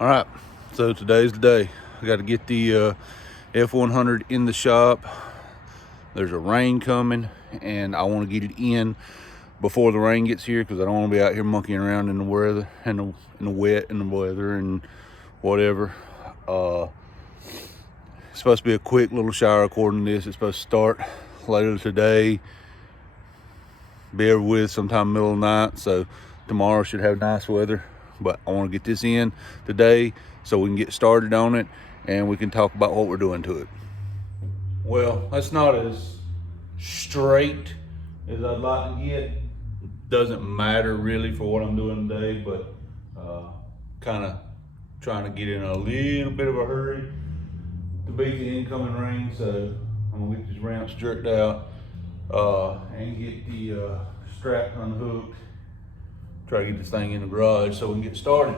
All right, so today's the day. I got to get the F100 in the shop. There's a rain coming, and I want to get it in before the rain gets here because I don't want to be out here monkeying around in the weather and in the wet and the weather and whatever. It's supposed to be a quick little shower according to this. It's supposed to start later today, be over with sometime middle of the night. So tomorrow should have nice weather. But I want to get this in today so we can get started on it and we can talk about what we're doing to it. Well, that's not as straight as I'd like to get. Doesn't matter really for what I'm doing today, but kind of trying to get in a little bit of a hurry to beat the incoming rain. So I'm gonna get these ramps jerked out and get the strap unhooked. Try to get this thing in the garage so we can get started.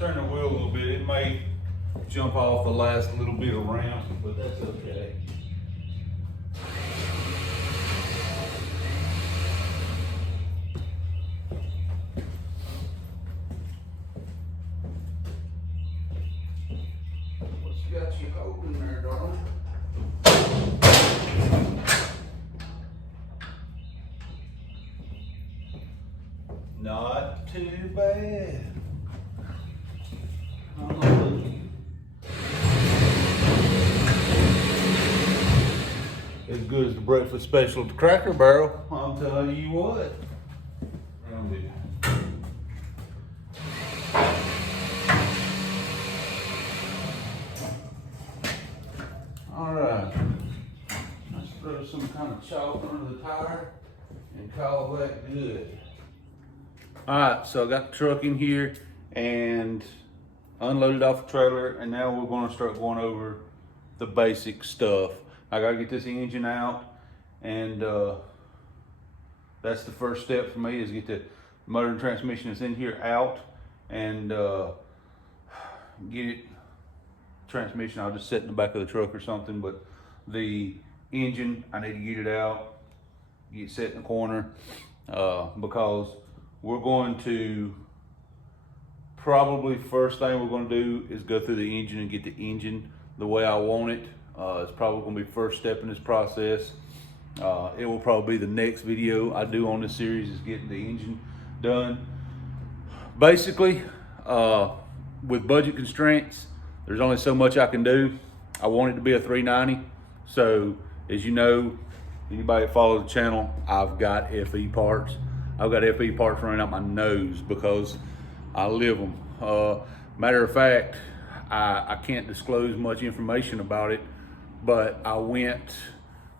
Turn the wheel a little bit. It may jump off the last little bit of ramp, but that's okay. What's got you open there, darling? Not too bad. As good as the breakfast special at the Cracker Barrel, I'm telling you what. All right, let's throw some kind of chalk under the tire and call that good. All right, so I got the truck in here and unloaded off the trailer, and now we're going to start going over the basic stuff. I got to get this engine out, and that's the first step for me, is get the motor and transmission that's in here out, and get it. Transmission I'll just set in the back of the truck or something, but the engine I need to get it out, get set in the corner, because we're going to probably first thing we're going to do is go through the engine and get the engine the way I want it. It's probably going to be first step in this process. It will probably be the next video I do on this series, is getting the engine done. Basically, with budget constraints, there's only so much I can do. I want it to be a 390. So as you know, anybody that follows the channel, I've got FE parts. I've got FE parts running out my nose because I live them. Matter of fact, I can't disclose much information about it, but I went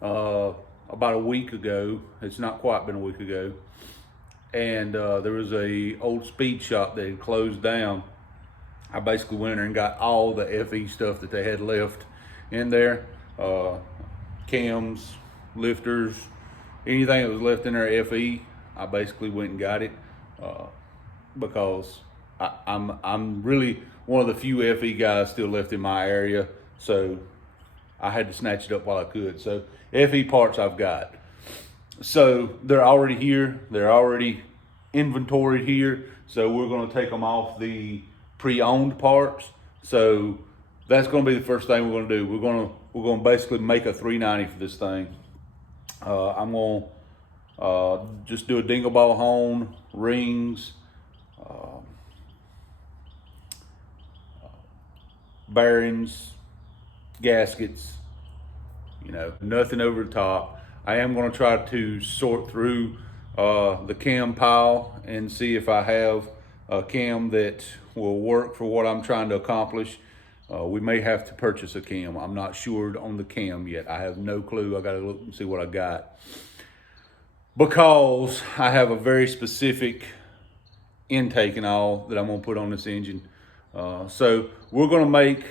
about a week ago. It's not quite been a week ago. And there was a old speed shop that had closed down. I basically went in there and got all the FE stuff that they had left in there. Cams, lifters, anything that was left in there FE, I basically went and got it because I'm really one of the few FE guys still left in my area, so I had to snatch it up while I could. So FE parts I've got. So they're already here. They're already inventoried here. So we're going to take them off the pre-owned parts So that's going to be the first thing we're going to do. We're going to basically make a 390 for this thing. I'm going to just do a dingle ball hone, rings, bearings, gaskets, you know, nothing over the top. I am going to try to sort through the cam pile and see if I have a cam that will work for what I'm trying to accomplish. We may have to purchase a cam. I'm not sure on the cam yet. I have no clue. I got to look and see what I got, because I have a very specific intake and all that I'm going to put on this engine. So we're going to make,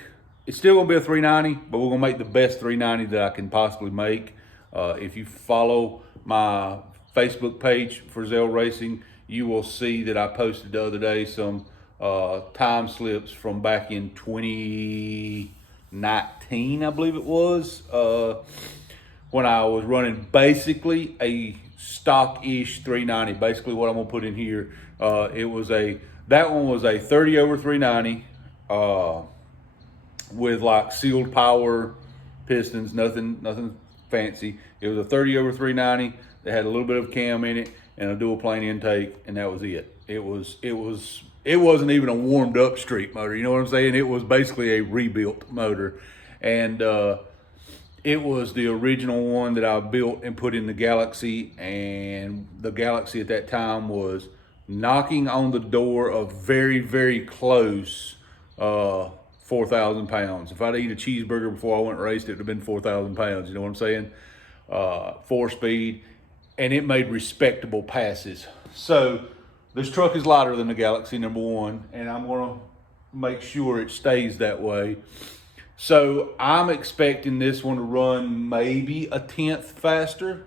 it's still going to be a 390, but we're going to make the best 390 that I can possibly make. If you follow my Facebook page for Zell Racing, you will see that I posted the other day some time slips from back in 2019, I believe it was, when I was running basically a stock-ish 390. Basically what I'm gonna put in here, that one was a 30 over 390 with like sealed power pistons, nothing fancy. It was a 30 over 390 that had a little bit of cam in it and a dual plane intake, and that was it. It wasn't even a warmed up street motor, you know what I'm saying? It was basically a rebuilt motor. And it was the original one that I built and put in the Galaxy, and the Galaxy at that time was knocking on the door of very, very close 4,000 pounds. If I'd eat a cheeseburger before I went and raced, it would have been 4,000 pounds, you know what I'm saying? 4-speed, and it made respectable passes. So this truck is lighter than the Galaxy, number one, and I'm gonna make sure it stays that way. So I'm expecting this one to run maybe a tenth faster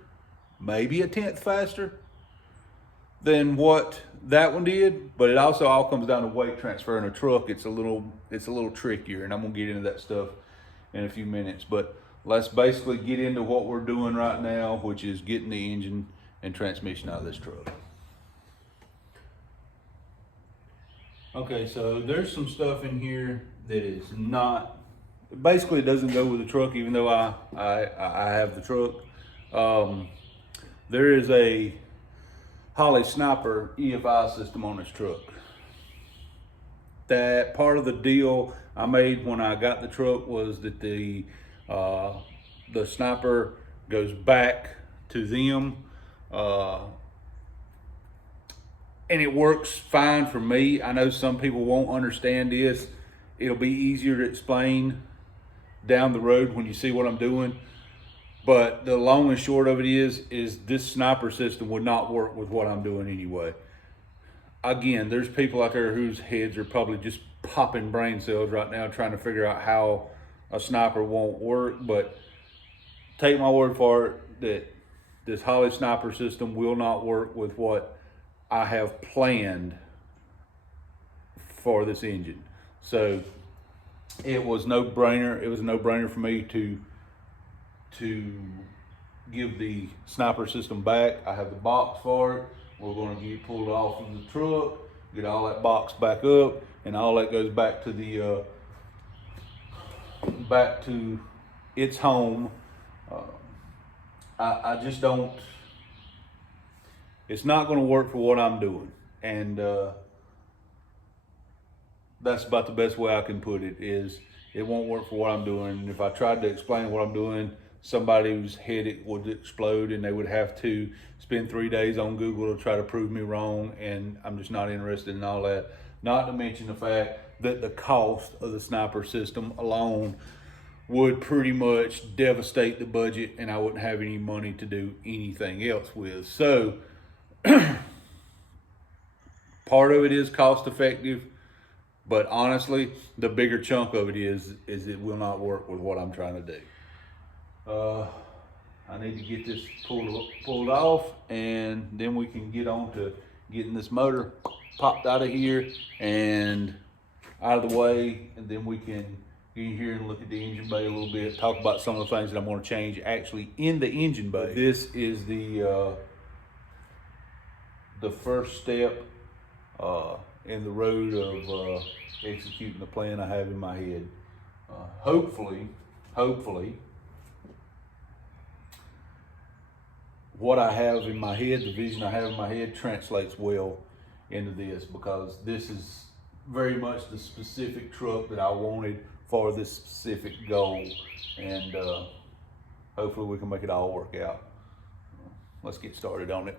than what that one did. But it also all comes down to weight transfer in a truck. It's a little trickier, and I'm gonna get into that stuff in a few minutes. But let's basically get into what we're doing right now, which is getting the engine and transmission out of this truck. Okay, so there's some stuff in here that is not, basically it doesn't go with the truck, even though I have the truck. There is a Holley Sniper EFI system on this truck. That part of the deal I made when I got the truck was that the Sniper goes back to them, and it works fine for me. I know some people won't understand this. It'll be easier to explain down the road when you see what I'm doing. But the long and short of it is this Sniper system would not work with what I'm doing anyway. Again, there's people out there whose heads are probably just popping brain cells right now trying to figure out how a Sniper won't work. But take my word for it that this Holley Sniper system will not work with what I have planned for this engine. So it was no-brainer. It was a no-brainer for me to give the Sniper system back. I have the box for it. We're going to get pulled off of the truck, get all that box back up, and all that goes back to the back to its home. I just don't. It's not going to work for what I'm doing, and that's about the best way I can put it. Is it won't work for what I'm doing. And if I tried to explain what I'm doing, somebody's head would explode, and they would have to spend 3 days on Google to try to prove me wrong. And I'm just not interested in all that. Not to mention the fact that the cost of the Sniper system alone would pretty much devastate the budget, and I wouldn't have any money to do anything else with. So part of it is cost effective, but honestly, the bigger chunk of it is it will not work with what I'm trying to do. I need to get this pulled off, and then we can get on to getting this motor popped out of here and out of the way, and then we can get in here and look at the engine bay a little bit, talk about some of the things that I'm going to change actually in the engine bay. This is the first step in the road of executing the plan I have in my head. Hopefully, what I have in my head, the vision I have in my head, translates well into this, because this is very much the specific truck that I wanted for this specific goal, and hopefully we can make it all work out. Let's get started on it.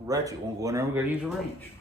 Ratchet won't go in there, we gotta use a wrench.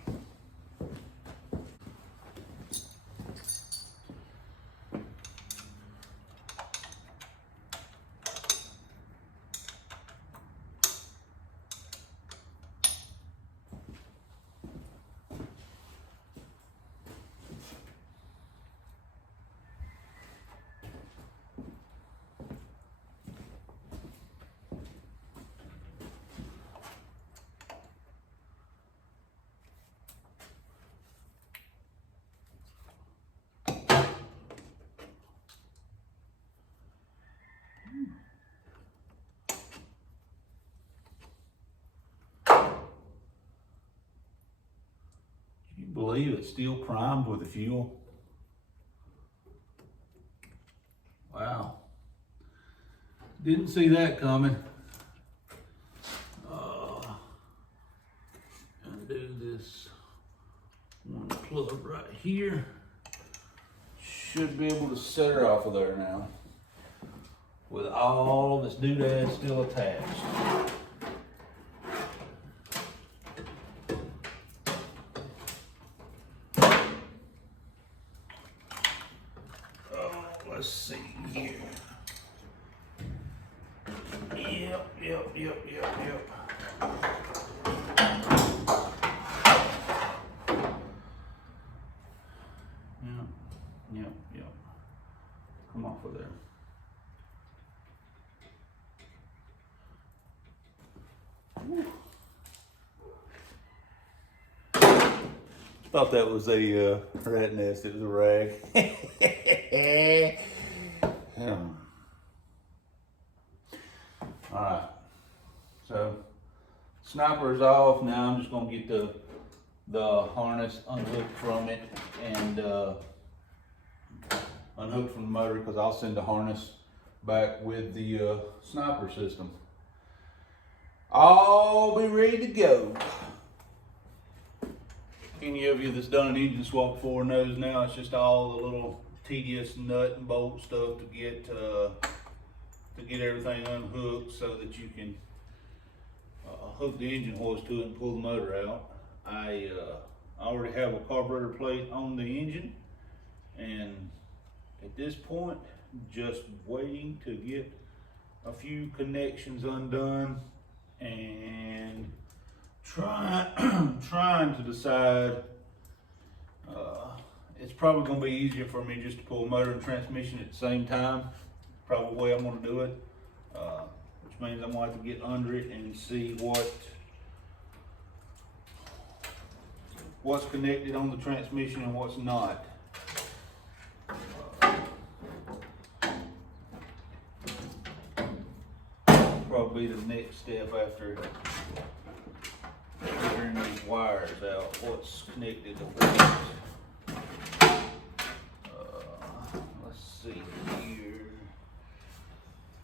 Can you believe it's still primed with the fuel? Wow. Didn't see that coming. Undo this one plug right here. Should be able to set her off of there now, with all this doodad still attached. Let's see here. Yep. Yep. Come off of there. Whew. Thought that was a rat nest. It was a rag. All right. So sniper is off. Now I'm just gonna get the harness unhooked from it and unhooked from the motor, because I'll send the harness back with the sniper system. I'll be ready to go. Any of you that's done an engine swap before knows now it's just all the little tedious nut and bolt stuff to get everything unhooked so that you can hook the engine hoist to it and pull the motor out. I already have a carburetor plate on the engine, and at this point just waiting to get a few connections undone and trying to decide. It's probably going to be easier for me just to pull motor and transmission at the same time. Probably the way I'm going to do it, which means I'm going to have to get under it and see what's connected on the transmission and what's not. Probably the next step after figuring these wires out, what's connected to what. Let's see here.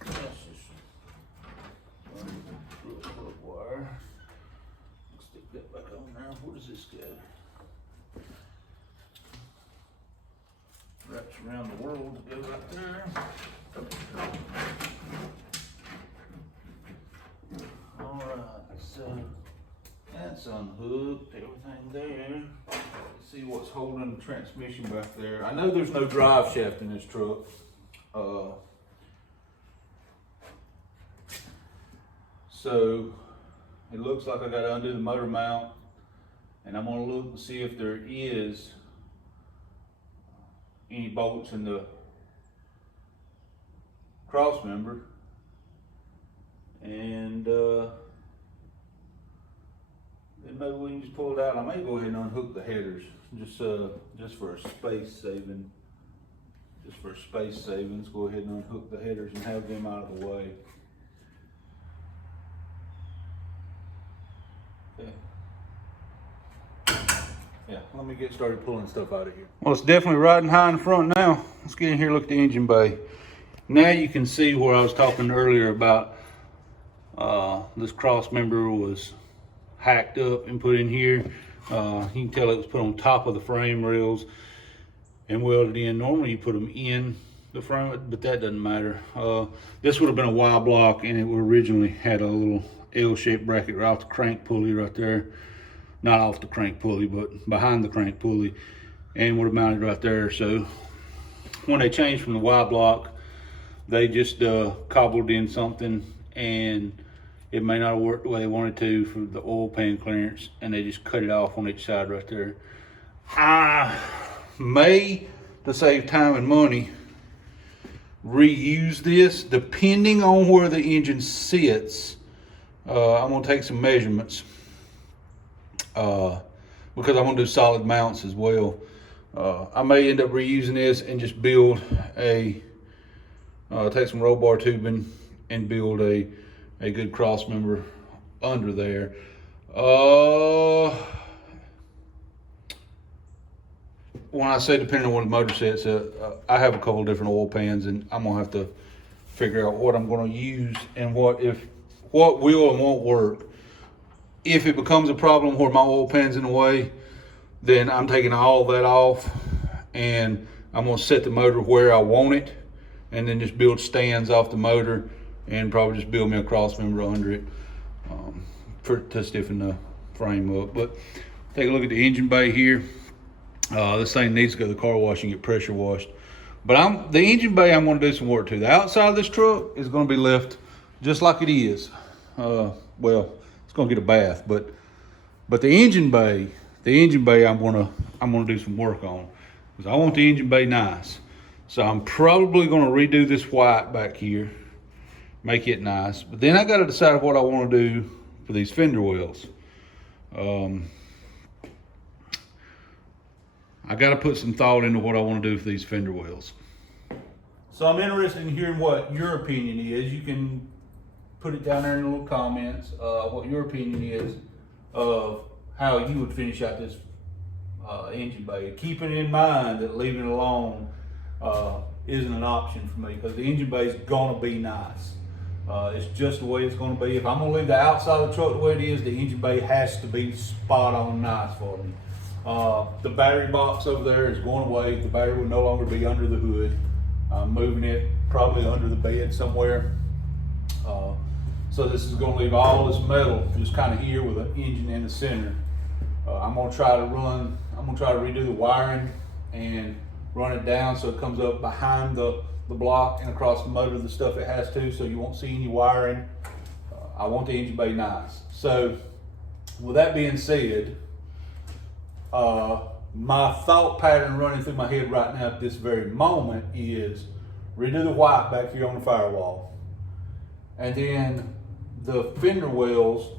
That's just a plug wire. Let's stick that back on there. What does this go? Wraps around the world to go right there. Alright, so that's unhooked, everything there. Let's see see what's holding the transmission back there. I know there's no drive shaft in this truck. So it looks like I got to undo the motor mount, and I'm going to look and see if there is any bolts in the cross member, and then maybe we can just pull it out. I may go ahead and unhook the headers just for space saving. Just for space savings, go ahead and unhook the headers and have them out of the way. Okay. Yeah, let me get started pulling stuff out of here. Well, it's definitely riding high in the front now. Let's get in here and look at the engine bay. Now you can see where I was talking earlier about this cross member was hacked up and put in here. You can tell it was put on top of the frame rails and welded in. Normally you put them in the frame, but that doesn't matter. This would have been a Y block, and it originally had a little L-shaped bracket right off the crank pulley right there. Not off the crank pulley, but behind the crank pulley, and would have mounted right there. So when they changed from the Y block, they just cobbled in something, and it may not have worked the way they wanted to for the oil pan clearance, and they just cut it off on each side right there. I may, to save time and money, reuse this depending on where the engine sits. I'm gonna take some measurements because I'm gonna do solid mounts as well. I may end up reusing this and just build a take some roll bar tubing and build a good cross member under there. When I say depending on what the motor sets, I have a couple of different oil pans, and I'm gonna have to figure out what I'm gonna use and what will and won't work. If it becomes a problem where my oil pan's in the way, then I'm taking all that off, and I'm gonna set the motor where I want it, and then just build stands off the motor, and probably just build me a cross member under it to stiffen the frame up. But take a look at the engine bay here. This thing needs to go to the car wash and get pressure washed. But the engine bay I'm going to do some work to. The outside of this truck is going to be left just like it is. Well, it's going to get a bath, but the engine bay I'm going to do some work on, because I want the engine bay nice. So I'm probably going to redo this white back here, make it nice. But then I got to decide what I want to do for these fender wells. I got to put some thought into what I want to do for these fender wells. So I'm interested in hearing what your opinion is. You can put it down there in the little comments, what your opinion is of how you would finish out this engine bay. Keeping in mind that leaving it alone isn't an option for me, because the engine bay is going to be nice. It's just the way it's going to be. If I'm going to leave the outside of the truck the way it is, the engine bay has to be spot on nice for me. The battery box over there is going away. The battery will no longer be under the hood. I'm moving it probably under the bed somewhere. So this is going to leave all this metal just kind of here with an engine in the center. I'm going to try to redo the wiring and run it down so it comes up behind the block and across the motor, the stuff it has to, so you won't see any wiring. I want the engine bay nice. So with that being said, my thought pattern running through my head right now at this very moment is redo the white back here on the firewall, and then the fender wells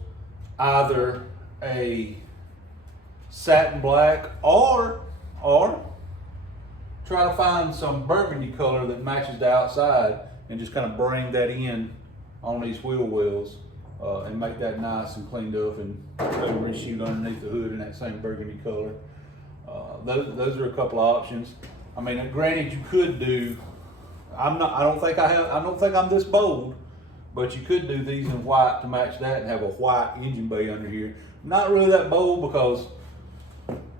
either a satin black or try to find some burgundy color that matches the outside and just kind of bring that in on these wheel wells and make that nice and cleaned up, and reshoot underneath the hood in that same burgundy color. Those are a couple of options. I mean, granted, you could do. I don't think I'm this bold, but you could do these in white to match that and have a white engine bay under here. Not really that bold because,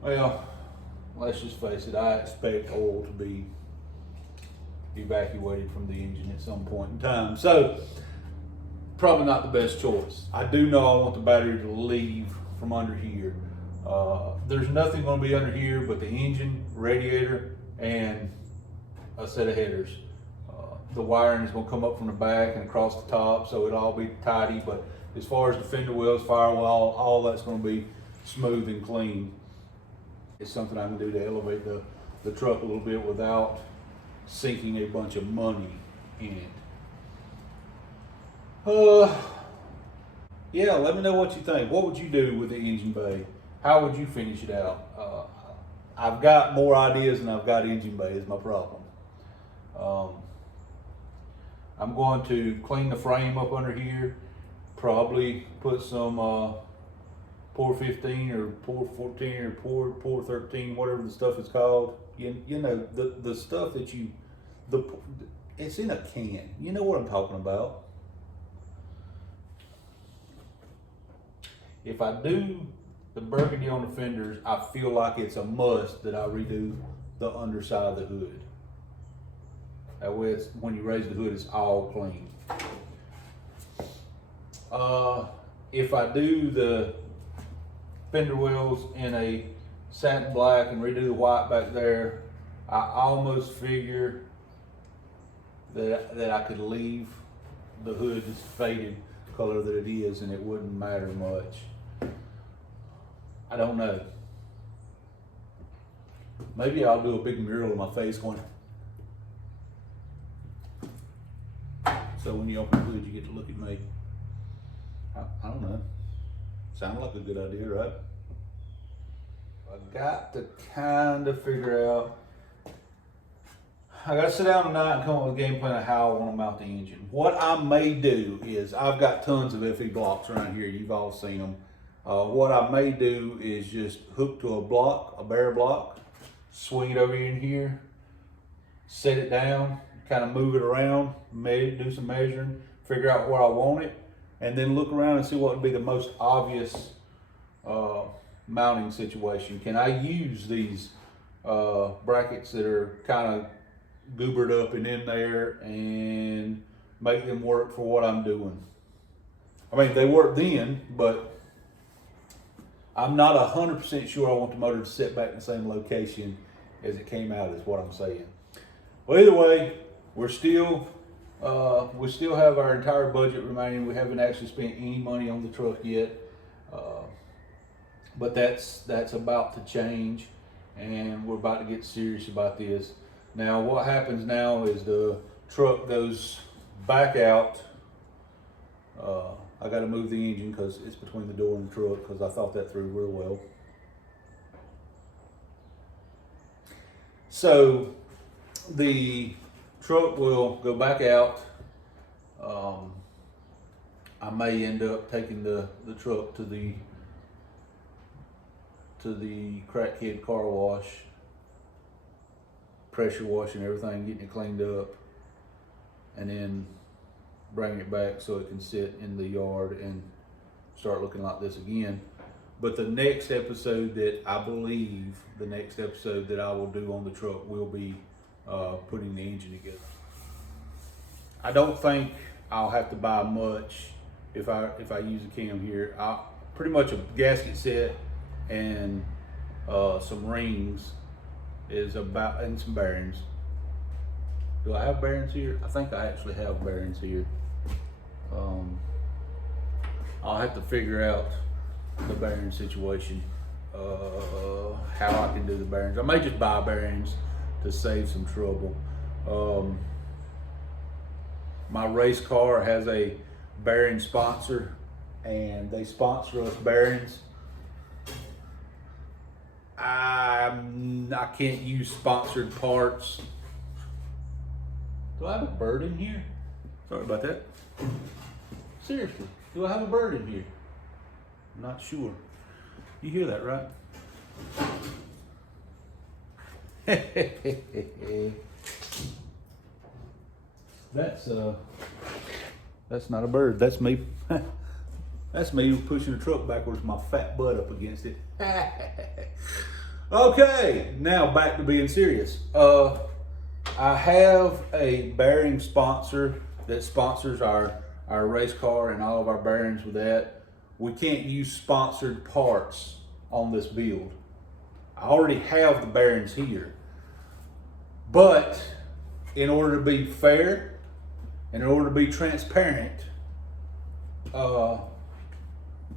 well, let's just face it, I expect oil to be evacuated from the engine at some point in time. So, probably not the best choice. I do know I want the battery to leave from under here. There's nothing going to be under here but the engine, radiator, and a set of headers. The wiring is going to come up from the back and across the top, so it'll all be tidy. But as far as the fender wells, firewall, all that's going to be smooth and clean. It's something I can do to elevate the truck a little bit without sinking a bunch of money in it. Yeah, let me know what you think. What would you do with the engine bay? How would you finish it out? I've got more ideas than I've got engine bay is my problem. I'm going to clean the frame up under here, probably put some Pour 15 or Pour 14 or Pour 13, whatever the stuff is called. You know, the stuff that it's in a can. You know what I'm talking about. If I do the burgundy on the fenders, I feel like it's a must that I redo the underside of the hood. That way, when you raise the hood, it's all clean. If I do the fender wells in a satin black and redo the white back there, I almost figure that I could leave the hood this faded color that it is, and it wouldn't matter much. I don't know. Maybe I'll do a big mural of my face going. So when you open the hood, you get to look at me. I don't know. Sounds like a good idea, right? I got to kind of figure out. I got to sit down tonight and come up with a game plan of how I want to mount the engine. What I may do is, I've got tons of FE blocks around here. You've all seen them. What I may do is just hook to a block, a bare block, swing it over in here, set it down, kind of move it around, do some measuring, figure out where I want it, and then look around and see what would be the most obvious mounting situation. Can I use these brackets that are kind of goobered up and in there and make them work for what I'm doing? I mean, they work then, but I'm not 100% sure I want the motor to sit back in the same location as it came out, is what I'm saying. Well, either way, we still have our entire budget remaining. We haven't actually spent any money on the truck yet, but that's about to change, and we're about to get serious about this. Now, what happens now is the truck goes back out. I got to move the engine because it's between the door and the truck, because I thought that through real well. So the truck will go back out. I may end up taking the truck to the crackhead car wash, pressure washing everything, getting it cleaned up, and then bring it back so it can sit in the yard and start looking like this again. But the next episode that I will do on the truck will be putting the engine together. I don't think I'll have to buy much if I use a cam here. Pretty much a gasket set and some rings is about, and some bearings. Do I have bearings here? I think I actually have bearings here. I'll have to figure out the bearing situation, how I can do the bearings. I may just buy bearings to save some trouble. My race car has a bearing sponsor, and they sponsor us bearings. I can't use sponsored parts. Do I have a bird in here? Sorry about that. Seriously, do I have a bird in here? I'm not sure. You hear that, right? That's not a bird. That's me. That's me pushing the truck backwards with my fat butt up against it. Okay, now back to being serious. I have a bearing sponsor that sponsors our race car and all of our bearings with that. We can't use sponsored parts on this build. I already have the bearings here. But in order to be fair and in order to be transparent,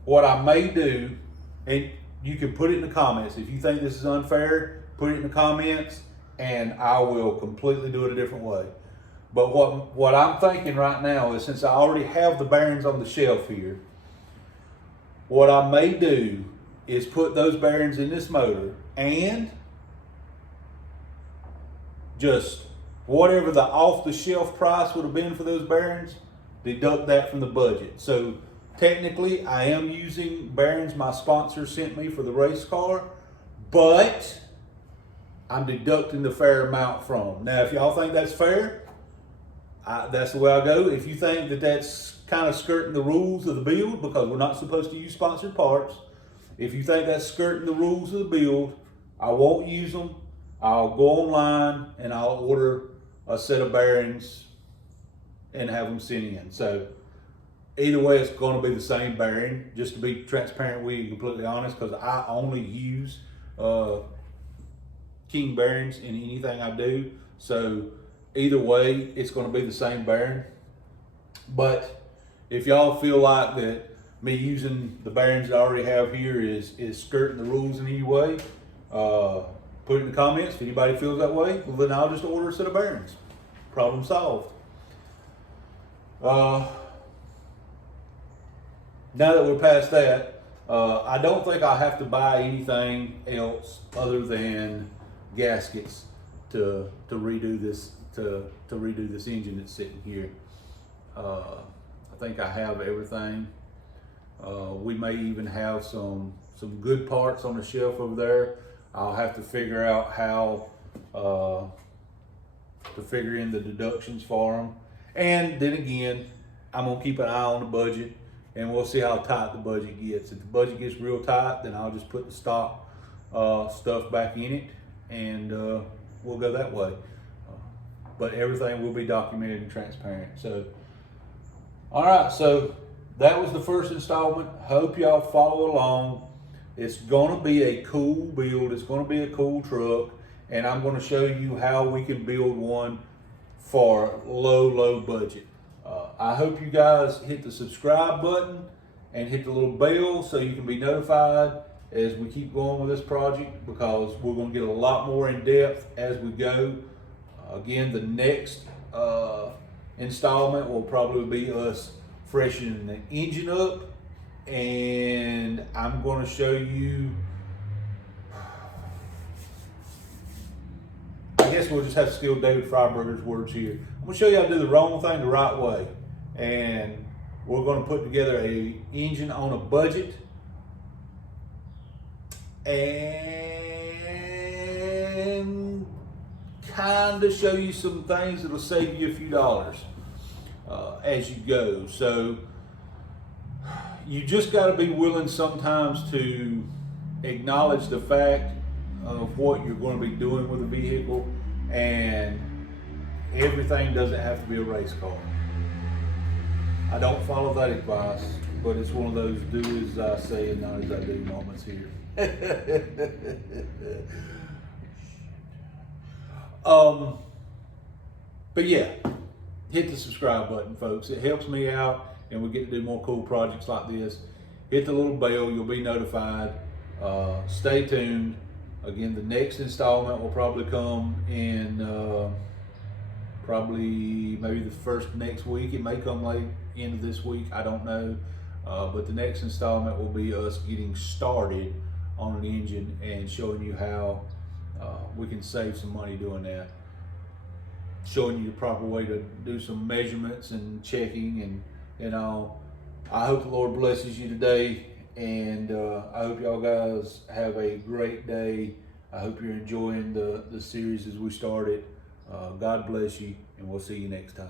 what I may do, and you can put it in the comments. If you think this is unfair, put it in the comments and I will completely do it a different way. But what I'm thinking right now is, since I already have the bearings on the shelf here, what I may do is put those bearings in this motor and just whatever the off-the-shelf price would have been for those bearings, deduct that from the budget. So technically, I am using bearings my sponsor sent me for the race car, but I'm deducting the fair amount from them. Now, if y'all think that's fair, that's the way I go. If you think that that's kind of skirting the rules of the build, because we're not supposed to use sponsored parts, if you think that's skirting the rules of the build, I won't use them. I'll go online and I'll order a set of bearings and have them sent in. So either way, it's going to be the same bearing. Just to be transparent with you, completely honest, because I only use King bearings in anything I do. So either way, it's going to be the same bearing. But if y'all feel like that me using the bearings that I already have here is skirting the rules in any way, put it in the comments. If anybody feels that way, well, then I'll just order a set of bearings. Problem solved. Now that we're past that, I don't think I have to buy anything else other than gaskets to redo this engine that's sitting here. I think I have everything. We may even have some good parts on the shelf over there. I'll have to figure out how to figure in the deductions for them. And then again, I'm gonna keep an eye on the budget and we'll see how tight the budget gets. If the budget gets real tight, then I'll just put the stock stuff back in it and we'll go that way. But everything will be documented and transparent. So, all right, so that was the first installment. Hope y'all follow along. It's gonna be a cool build. It's gonna be a cool truck. And I'm gonna show you how we can build one for low budget. I hope you guys hit the subscribe button and hit the little bell so you can be notified as we keep going with this project, because we're gonna get a lot more in depth as we go. Again, the next installment will probably be us freshening the engine up, and I'm going to show you, I guess we'll just have to steal David Freiberger's words here. I'm going to show you how to do the wrong thing the right way, and we're going to put together a engine on a budget and kind of show you some things that'll save you a few dollars as you go. So you just got to be willing sometimes to acknowledge the fact of what you're going to be doing with a vehicle, and everything doesn't have to be a race car. I don't follow that advice, but it's one of those do as I say and not as I do moments here. But yeah, hit the subscribe button, folks. It helps me out, and we get to do more cool projects like this. Hit the little bell, you'll be notified. Stay tuned. Again, the next installment will probably come in probably maybe the first next week. It may come late end of this week, I don't know. But the next installment will be us getting started on an engine and showing you how we can save some money doing that. Showing you the proper way to do some measurements and checking and all. I hope the Lord blesses you today, and I hope y'all guys have a great day. I hope you're enjoying the series as we started. God bless you, and we'll see you next time.